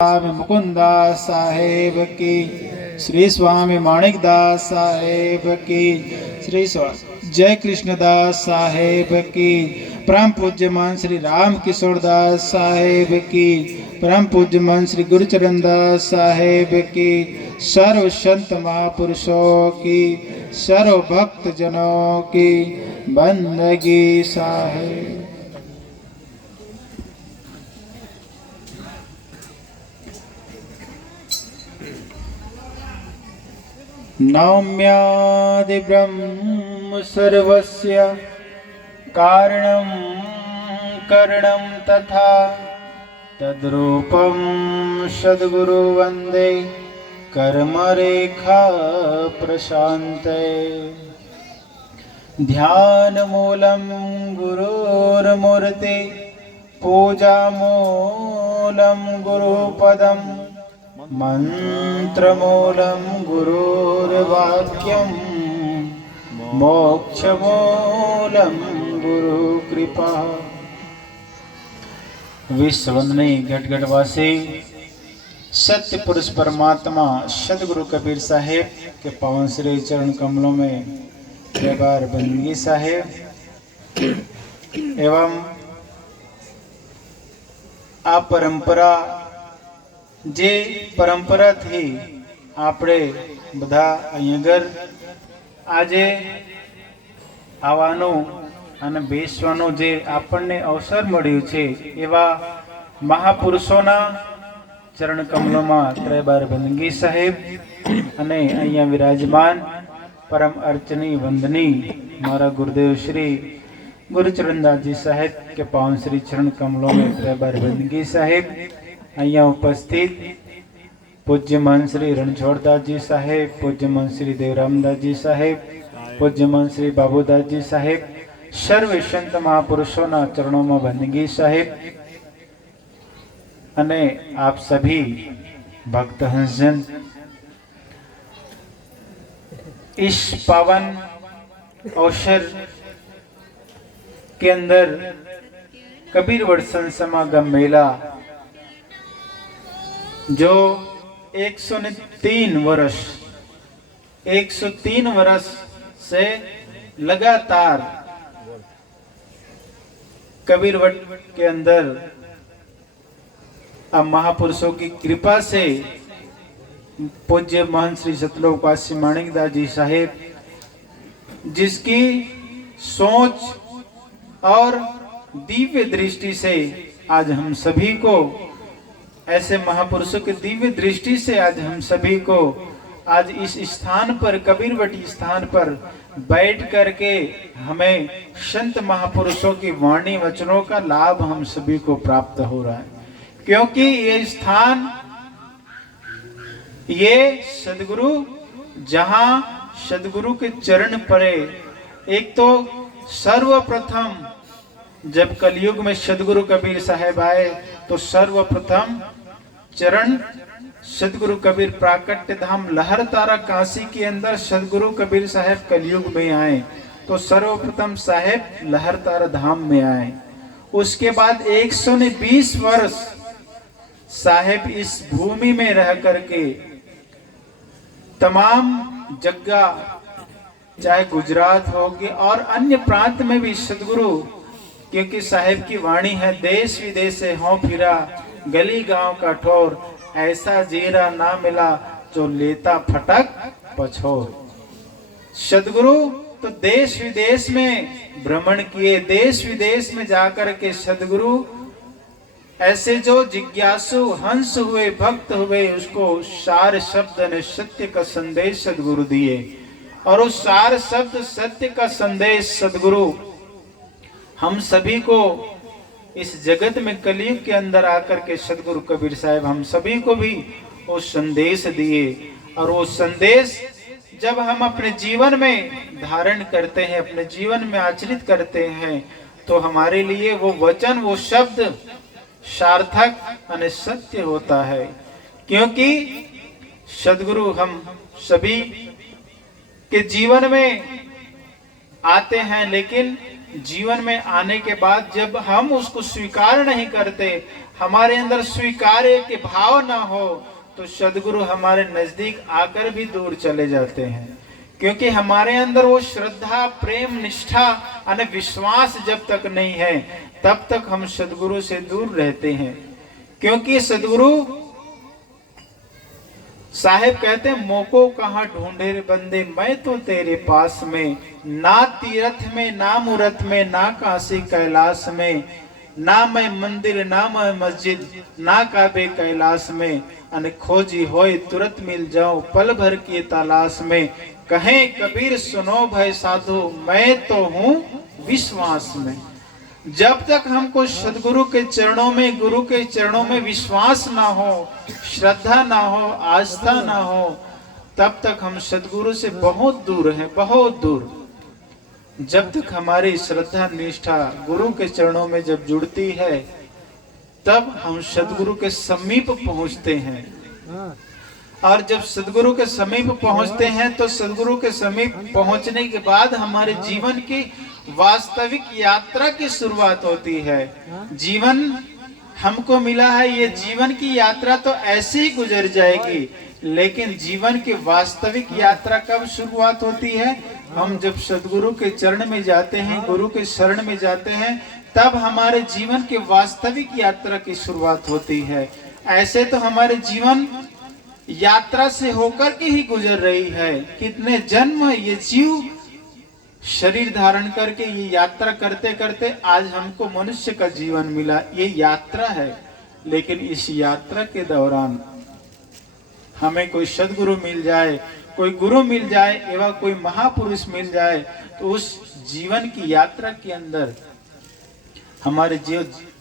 स्वामी मुकुंदास साहेब की, श्री स्वामी माणिकदास साहेब की, श्री स्वामी जय कृष्णदास साहेब की, परम पूज्य मान श्री राम किशोर दास साहेब की, परम पूज्य मान श्री गुरुचरण दास साहेब की, सर्व संत महापुरुषों की, सर्व भक्त जनों की बंदगी साहेब। नौम्यादि ब्रह्म सर्वस्य कारणं करणं तथा तद्रूपं सद्गुरु वन्दे कर्मरेखा प्रशान्ते। ध्यानमूलं गुरुर्मूर्ति पूजामूलं गुरुपदम् मंत्रमूलं गुरुर्वाक्यं मोक्षमूलं गुरुकृपा। विश्ववंदनीय घटघटवासी सत्य पुरुष परमात्मा सदगुरु कबीर साहेब के पावन श्री चरण कमलों में बार बंदगी साहेब एवं आ परंपरा जे परंपरा थी આપણે બધા અહીંયા આજે આવવાનું અને બેસવાનું જે આપણને અવસર મળ્યું છે એવા મહાપુરુષોના ચરણ કમલોમાં ત્રયબાર બંદગી સાહેબ અને અહીંયા વિરાજમાન પરમ અર્ચની વંદની મારા ગુરુદેવ શ્રી ગુરુચરણદાસજી સાહેબ કે પાવન શ્રી ચરણ કમલો में ત્રયબાર બંદગી સાહેબ અહીંયા उपस्थित पूज्य मन श्री रणछोड़दास जी साहेब, पूज्य मन श्री देवरामदास जी साहेब, पूज्य मन श्री बाबूदास जी साहेब, सर्व संत महापुरुषों ना चरणों में बंदगी साहेब अने आप सभी भक्त हंसजन इस पावन अवसर के अंदर कबीर वर्षन समागम मेला जो 103 वर्ष से लगातार कबीर वट के अंदर अब महापुरुषों की कृपा से पूज्य महंत श्री सतलोकवासी माणिकदास जी साहेब जिसकी सोच और दिव्य दृष्टि से आज हम सभी को ऐसे महापुरुषों की दिव्य दृष्टि से आज हम सभी को आज इस स्थान पर कबीरवटी स्थान पर बैठ करके हमें संत महापुरुषों की वाणी वचनों का लाभ हम सभी को प्राप्त हो रहा है। क्योंकि ये स्थान ये सदगुरु जहां सदगुरु के चरण पड़े, एक तो सर्वप्रथम जब कलयुग में सदगुरु कबीर साहेब आए तो सर्वप्रथम चरण सदगुरु कबीर प्राकट्य धाम लहर तारा काशी के अंदर सदगुरु कबीर साहेब कलयुग में आए तो सर्वप्रथम साहेब लहर तारा धाम में आए। उसके बाद 120 वर्ष साहेब इस भूमि में रह करके तमाम जगह चाहे गुजरात हो गए और अन्य प्रांत में भी सदगुरु, क्योंकि साहेब की वाणी है देश विदेश से हो फिरा गली गांव का ठोर, ऐसा जीरा ना मिला जो लेता फटक पछोर। सदगुरु तो देश विदेश में भ्रमण किए, देश विदेश में जाकर के सदगुरु ऐसे जो जिज्ञासु हंस हुए भक्त हुए उसको सार शब्द ने सत्य का संदेश सदगुरु दिए और उस सार शब्द सत्य का संदेश सदगुरु हम सभी को इस जगत में कलयुग के अंदर आकर के सदगुरु कबीर साहब हम सभी को भी वो संदेश दिए और वो संदेश जब हम अपने जीवन में धारण करते हैं, अपने जीवन में आचरित करते हैं तो हमारे लिए वो वचन वो शब्द सार्थक और सत्य होता है। क्योंकि सदगुरु हम सभी के जीवन में आते हैं, लेकिन जीवन में आने के बाद जब हम उसको स्वीकार नहीं करते, हमारे अंदर स्वीकार्य के भाव ना हो तो सदगुरु हमारे नजदीक आकर भी दूर चले जाते हैं। क्योंकि हमारे अंदर वो श्रद्धा, प्रेम, निष्ठा और विश्वास जब तक नहीं है तब तक हम सदगुरु से दूर रहते हैं। क्योंकि सदगुरु साहेब कहते हैं, मोको कहाँ ढूंढे रे बंदे, मैं तो तेरे पास में, ना तीर्थ में ना मूर्त में ना काशी कैलाश में, ना मैं मंदिर ना मैं मस्जिद ना काबे कैलाश में, अन खोजी होए तुरंत मिल जाऊं पल भर की तलाश में। कहें कबीर सुनो भाई साधु, मैं तो हूँ विश्वास में। जब तक हमको सदगुरु के चरणों में, गुरु के चरणों में विश्वास ना हो, श्रद्धा ना हो, आस्था ना हो, तब तक हम सदगुरु से बहुत दूर हैं, बहुत दूर। जब तक हमारी श्रद्धा निष्ठा गुरु के चरणों में जब जुड़ती है तब हम सदगुरु के समीप पहुंचते हैं। और जब सदगुरु के समीप पहुंचते हैं तो सदगुरु के समीप पहुंचने के बाद हमारे जीवन की वास्तविक यात्रा की शुरुआत होती है। जीवन हमको मिला है, ये जीवन की यात्रा तो ऐसे ही गुजर जाएगी, लेकिन जीवन की वास्तविक यात्रा कब शुरुआत होती है? हम जब सदगुरु के चरण में जाते हैं, गुरु के शरण में जाते हैं, तब हमारे जीवन की वास्तविक यात्रा की शुरुआत होती है। ऐसे तो हमारे जीवन यात्रा से होकर के ही गुजर रही है। कितने जन्म ये जीव शरीर धारण करके ये यात्रा करते करते आज हमको मनुष्य का जीवन मिला, ये यात्रा है। लेकिन इस यात्रा के दौरान हमें कोई सदगुरु मिल जाए, कोई गुरु मिल जाए, एवं कोई महापुरुष मिल जाए, तो उस जीवन की यात्रा के अंदर हमारे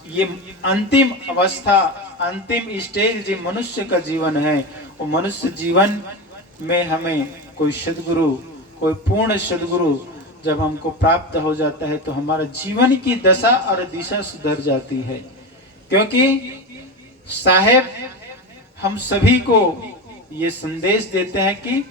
ये अंतिम अवस्था, अंतिम स्टेज जो मनुष्य का जीवन है, वो मनुष्य जीवन में हमें कोई सदगुरु, कोई पूर्ण सदगुरु जब हमको प्राप्त हो जाता है तो हमारा जीवन की दशा और दिशा सुधर जाती है। क्योंकि साहेब हम सभी को ये संदेश देते हैं कि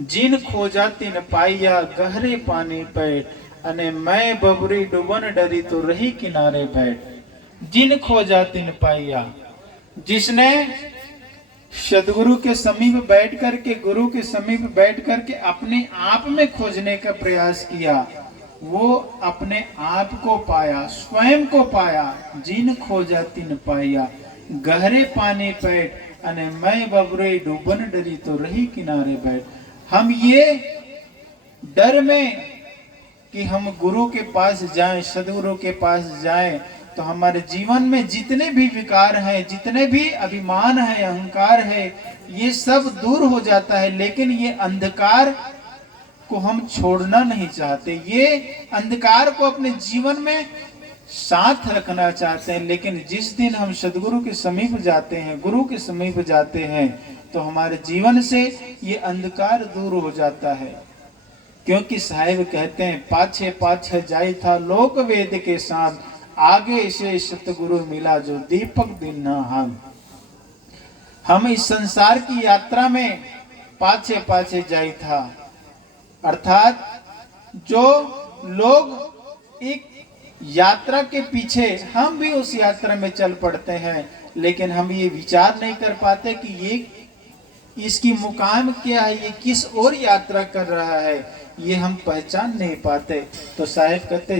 जिन खोजा तिन पाइया, गहरे पानी पैठ, अने मैं बबरी डूबन डरी तो रही किनारे बैठ। जिन खोजा तिन पाइया, जिसने सदगुरु के समीप बैठ करके, गुरु के समीप बैठ करके अपने आप में खोजने का प्रयास किया, वो अपने आप को पाया, स्वयं को पाया। जिन खोजा तिन पाया, गहरे पानी पैठ, अने मैं बबरे डूबन डरी तो रही किनारे बैठ। हम ये डर में कि हम गुरु के पास जाएं, सदगुरु के पास जाएं, तो हमारे जीवन में जितने भी विकार हैं, जितने भी अभिमान है, अहंकार है, ये सब दूर हो जाता है। लेकिन ये अंधकार को हम छोड़ना नहीं चाहते, ये अंधकार को अपने जीवन में साथ रखना चाहते हैं। लेकिन जिस दिन हम सदगुरु के समीप जाते हैं, गुरु के समीप जाते हैं, तो हमारे जीवन से ये अंधकार दूर हो जाता है। क्योंकि साहिब कहते हैं, पाछे पाछे जाई था लोक वेद के साथ, आगे से सतगुरु मिला जो दीपक दिन न हम। हम इस संसार की यात्रा में पाछे पाछे जाई था, अर्थात जो लोग एक यात्रा के पीछे, हम भी उस यात्रा में चल पड़ते हैं, लेकिन हम ये विचार नहीं कर पाते कि ये इसकी मुकाम क्या है, ये किस ओर यात्रा कर रहा है, ये हम पहचान नहीं पाते। तो साहिब कहते,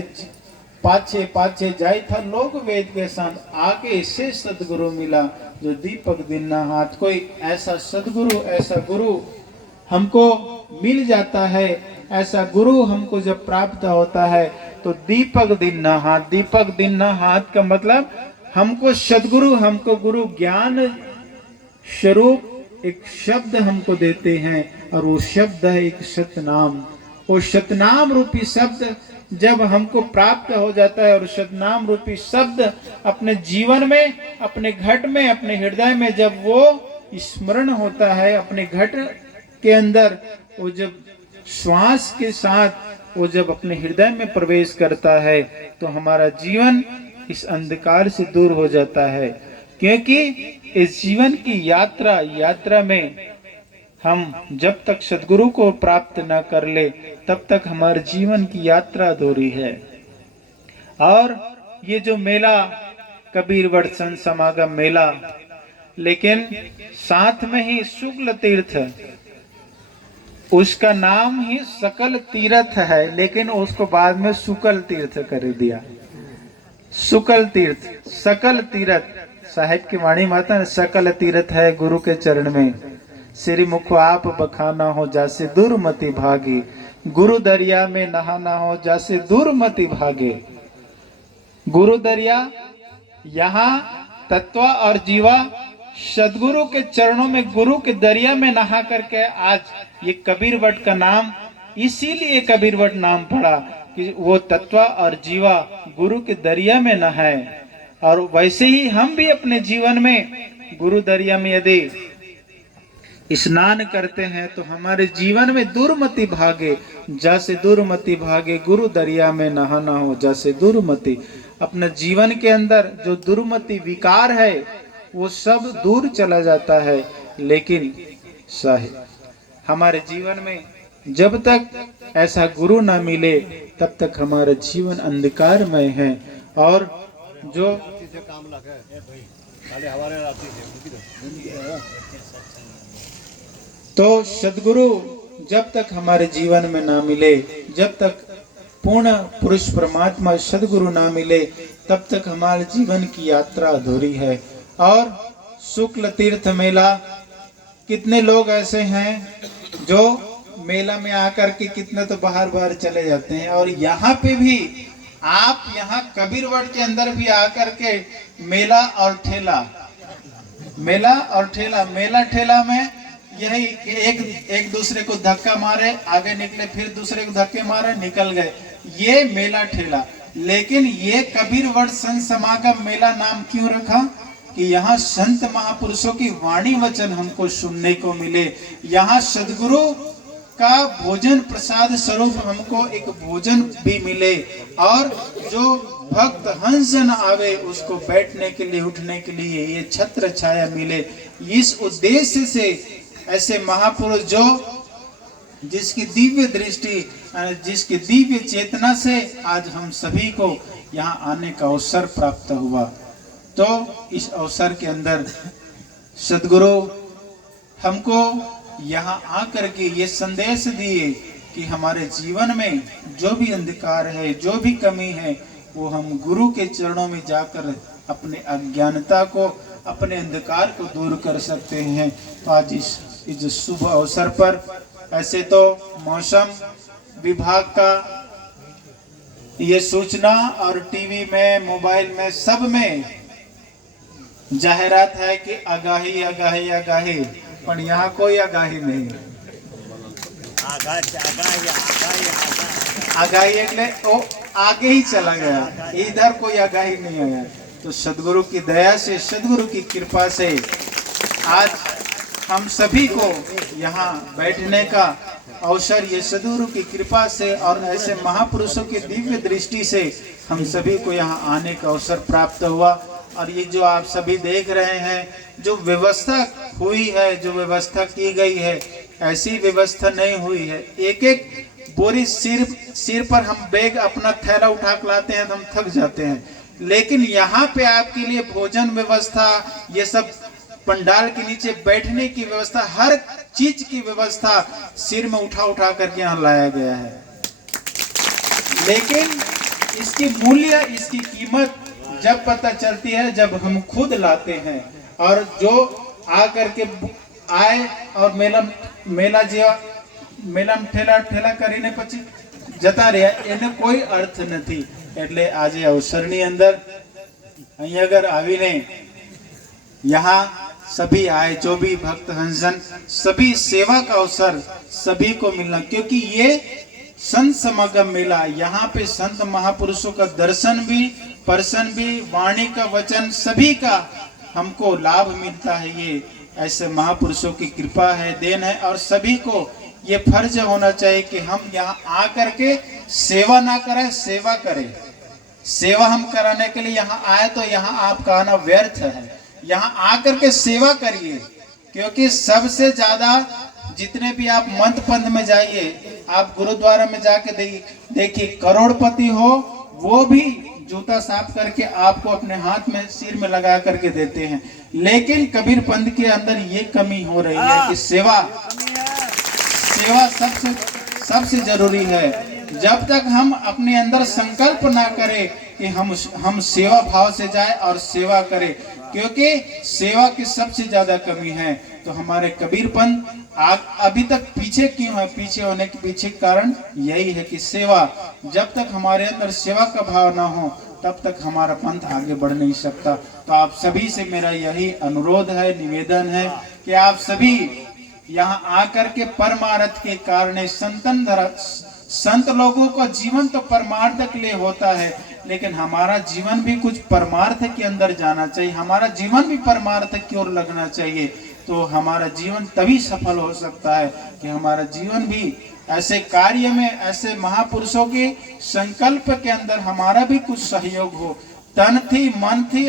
पाछे पाछे जाए था लोग वेद के साथ, आगे से सदगुरु मिला जो दीपक दिन न हाथ। कोई ऐसा सदगुरु, ऐसा गुरु हमको मिल जाता है, ऐसा गुरु हमको जब प्राप्त होता है तो दीपक दिन न हाथ। दीपक दिन न हाथ का मतलब हमको सदगुरु, हमको गुरु ज्ञान स्वरूप एक शब्द हमको देते हैं, और वो शब्द है एक सतनाम। वो सतनाम रूपी शब्द जब हमको प्राप्त हो जाता है, और सतनाम रूपी शब्द अपने जीवन में, अपने घट में, अपने हृदय में जब वो स्मरण होता है, अपने घट के अंदर वो जब श्वास के साथ वो जब अपने हृदय में प्रवेश करता है, तो हमारा जीवन इस अंधकार से दूर हो जाता है। क्योंकि इस जीवन की यात्रा में हम जब तक सदगुरु को प्राप्त न कर ले, तब तक हमारे जीवन की यात्रा अधूरी है। और ये जो मेला कबीरवट संत समागम मेला, लेकिन साथ में ही शुक्ल तीर्थ, उसका नाम ही सकल तीर्थ है, लेकिन उसको बाद में शुक्ल तीर्थ कर दिया। शुक्ल तीर्थ, सकल तीर्थ, साहिब की वाणी माता ने सकल तीर्थ है गुरु के चरण में, श्री मुख आप बखाना हो जासे दुर्मति भागे, गुरु दरिया में नहाना हो जासे दुर्मति भागे। गुरु दरिया, यहाँ तत्व और जीवा सदगुरु के चरणों में, गुरु के दरिया में नहा करके आज ये कबीरवट का नाम, इसीलिए कबीरवट नाम पड़ा कि वो तत्व और जीवा गुरु के दरिया में नहाए। और वैसे ही हम भी अपने जीवन में गुरु दरिया में यदि स्नान करते हैं तो हमारे जीवन में दुर्मति भागे, जैसे दुर्मति भागे, गुरु दरिया में नहाना हो जैसे दुर्मति। अपने जीवन के अंदर जो दुर्मति विकार है वो सब दूर चला जाता है। लेकिन साहिब, हमारे जीवन में जब तक ऐसा गुरु ना मिले तब तक हमारा जीवन अंधकारमय है। और जो तो सदगुरु जब तक हमारे जीवन में ना मिले, जब तक पूर्ण पुरुष परमात्मा सदगुरु ना मिले, तब तक हमारे जीवन की यात्रा अधूरी है। और शुक्ल तीर्थ मेला, कितने लोग ऐसे हैं जो मेला में आकर के कितने तो बाहर बाहर चले जाते हैं। और यहाँ पे भी आप यहाँ कबीरवट के अंदर भी आकर के मेला और ठेला, मेला और ठेला, मेला ठेला में यही एक दूसरे को धक्का मारे, आगे निकले, फिर दूसरे को धक्के मारे, निकल गए, ये मेला ठेला। लेकिन ये कबीरवट संत समागम मेला नाम क्यों रखा? कि यहाँ संत महापुरुषों की वाणी वचन हमको सुनने को मिले, यहाँ सदगुरु का भोजन प्रसाद स्वरूप हमको एक भोजन भी मिले, और जो भक्त हंस जन आवे उसको बैठने के लिए, उठने के लिए ये छत्र छाया मिले। इस उद्देश्य से ऐसे महापुरुष जो जिसकी दिव्य दृष्टि, जिसकी दिव्य चेतना से आज हम सभी को यहाँ आने का अवसर प्राप्त हुआ, तो इस अवसर के अंदर सदगुरु हमको यहाँ आकर के ये संदेश दिए कि हमारे जीवन में जो भी अंधकार है, जो भी कमी है, वो हम गुरु के चरणों में जाकर अपने अज्ञानता को, अपने अंधकार को दूर कर सकते हैं। तो आज इस शुभ अवसर पर, ऐसे तो मौसम विभाग का ये सूचना और टीवी में, मोबाइल में, सब में जाहिरात है कि आगाही आगाही आगाही, पर यहाँ कोई आगाही नहीं। आगाही એટલે वो आगे ही चला गया, इधर कोई आगाही नहीं आया। तो सदगुरु की दया से, सदगुरु की कृपा से आज हम सभी को यहाँ बैठने का अवसर, ये सदगुरु की कृपा से और ऐसे महापुरुषों की दिव्य दृष्टि से हम सभी को यहाँ आने का अवसर प्राप्त हुआ। और ये जो आप सभी देख रहे हैं, जो व्यवस्था हुई है, जो व्यवस्था की गई है, ऐसी व्यवस्था नहीं हुई है। एक एक बोरी सिर पर हम बैग, अपना थैला उठा के लाते हैं तो हम थक जाते हैं, लेकिन यहाँ पे आपके लिए भोजन व्यवस्था, ये सब पंडाल के नीचे बैठने की व्यवस्था, हर चीज की व्यवस्था सिर में उठा उठा करके यहाँ लाया गया है। लेकिन इसकी मूल्य, इसकी कीमत जब पता चलती है जब हम खुद लाते हैं। और जो आ करके आए और मेला जेवा मेला ठेला કરીને પછી જતા રહ્યા, એને કોઈ અર્થ નથી। એટલે આજે અવસરની અંદર અહીં અગર આવીને यहाँ सभी आए, जो भी भक्त हंसन, सभी सेवा का अवसर सभी को मिलना, क्योंकि ये संत समागम मेला, यहाँ पे संत महापुरुषों का दर्शन भी, पर्सन भी, वाणी का वचन, सभी का हमको लाभ मिलता है। ये ऐसे महापुरुषों की कृपा है, देन है। और सभी को ये फर्ज होना चाहिए कि हम यहाँ आकर के सेवा ना करें, सेवा करें। सेवा हम कराने के लिए यहाँ आए तो यहाँ आपका आना व्यर्थ है। यहाँ आकर के सेवा करिए, क्योंकि सबसे ज्यादा जितने भी आप मंथ पंथ में जाइए, आप गुरुद्वारा में जाके देखिए, करोड़पति हो वो भी जूता साफ करके आपको अपने हाथ में सिर में लगा करके देते हैं, लेकिन कबीर पंथ के अंदर ये कमी हो रही है कि सेवा सबसे जरूरी है। जब तक हम अपने अंदर संकल्प ना करें कि हम सेवा भाव से जाए और सेवा करें, क्योंकि सेवा की सबसे ज्यादा कमी है। तो हमारे कबीर पंथ अभी तक पीछे क्यों है? पीछे होने के पीछे कारण यही है कि सेवा, जब तक हमारे अंदर सेवा का भाव ना हो तब तक हमारा पंथ आगे बढ़ नहीं सकता। तो आप सभी से मेरा यही अनुरोध है, निवेदन है कि आप सभी यहाँ आकर के परमार्थ के कारण संत लोगों का जीवन तो परमार्थ के लिए होता है, लेकिन हमारा जीवन भी कुछ परमार्थ के अंदर जाना चाहिए, हमारा जीवन भी परमार्थ की ओर लगना चाहिए। तो हमारा जीवन तभी सफल हो सकता है कि हमारा जीवन भी ऐसे कार्य में, ऐसे महापुरुषों के संकल्प के अंदर हमारा भी कुछ सहयोग हो। तन थी, मन थी,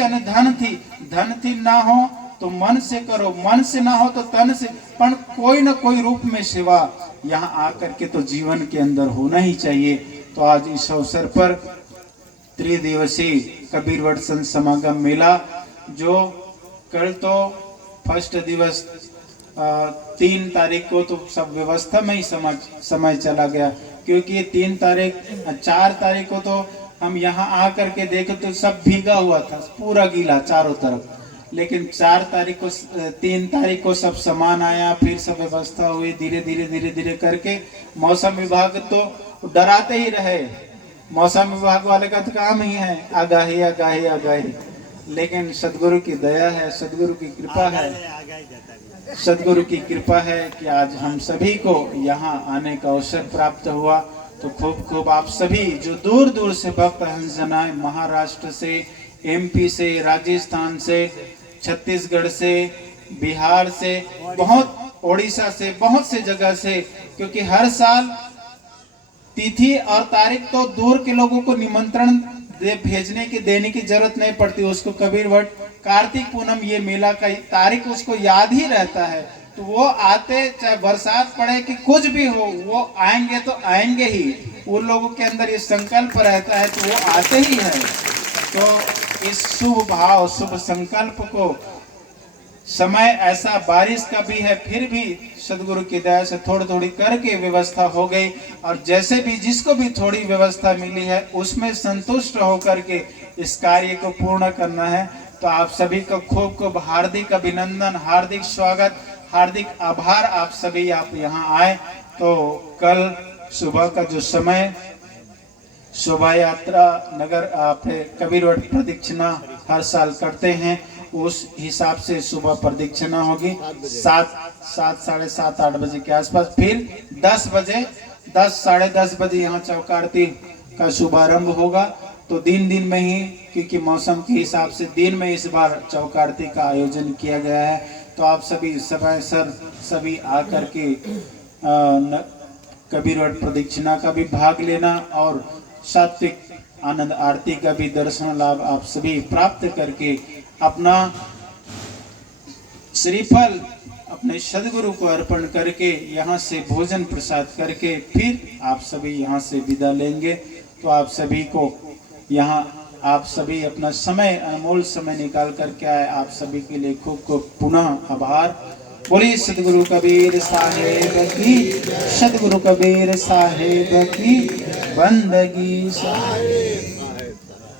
धन थी ना हो तो मन से करो, मन से ना हो तो तन से, पर कोई न कोई रूप में सेवा यहाँ आकर के तो जीवन के अंदर होना ही चाहिए। तो आज इस अवसर पर त्रिदिवसीय कबीर वट संत समागम मेला, जो कल तो फर्स्ट दिवस 3 तारीख को तो सब व्यवस्था में ही समय चला गया, क्योंकि 4 तारीख को तो हम यहाँ आकर के देखे तो सब भीगा हुआ था, पूरा गीला चारों तरफ। लेकिन 3 तारीख को सब सामान आया, फिर सब व्यवस्था हुई, धीरे धीरे करके। मौसम विभाग तो डराते ही रहे, मौसम विभाग वाले का तो काम ही है आगाही आगाही आगाही, लेकिन सदगुरु की दया है, सदगुरु की कृपा है, सदगुरु की कृपा है कि आज हम सभी को यहाँ आने का अवसर प्राप्त हुआ। तो खूब आप सभी जो दूर दूर से भक्त हंसजन आए, महाराष्ट्र से, MP से, राजस्थान से, छत्तीसगढ़ से, बिहार से, बहुत ओडिशा से, बहुत से जगह से, क्योंकि हर साल तिथि और तारीख तो दूर के लोगों को निमंत्रण देने की जरूरत नहीं पड़ती। उसको कबीर वट कार्तिक पूनम ये मेला का तारीख उसको याद ही रहता है, तो वो आते, चाहे बरसात पड़े कि कुछ भी हो, वो आएंगे तो आएंगे ही। उन लोगों के अंदर ये संकल्प रहता है तो वो आते ही है। तो इस शुभ भाव, शुभ संकल्प को, समय ऐसा बारिश का भी है, फिर भी सदगुरु की दया से थोड़ी करके व्यवस्था हो गई, और जैसे भी जिसको भी थोड़ी व्यवस्था मिली है उसमें संतुष्ट होकर के इस कार्य को पूर्ण करना है। तो आप सभी को खूब हार्दिक अभिनंदन, हार्दिक स्वागत, हार्दिक आभार। आप सभी आप यहाँ आए। तो कल सुबह का जो समय शोभा यात्रा नगर कबीर वट प्रदक्षिणा हर साल करते हैं, उस हिसाब से सुबह प्रदक्षिणा होगी 7, साढ़े 7, 8 बजे के आसपास। फिर 10 बजे, 10, साढ़े 10 बजे यहाँ चौक आरती का शुभारंभ होगा। तो दिन में ही, क्योंकि मौसम के हिसाब से दिन में इस बार चौक आरती का आयोजन किया गया है। तो आप सभी सभी आकर के कबीर वट प्रदक्षिणा का भी भाग लेना और सात्विक आनंद आरती का भी दर्शन लाभ आप सभी प्राप्त करके अपना श्रीफल अपने सदगुरु को अर्पण करके यहाँ से भोजन प्रसाद करके फिर आप सभी यहाँ से विदा लेंगे। तो आप सभी को यहाँ, आप सभी अपना समय, अनमोल समय निकाल करके आए, आप सभी के लिए खूब पुनः आभार। बोलिए सदगुरु कबीर साहेब की, सदगुरु कबीर साहेब की बंदगी साहेब।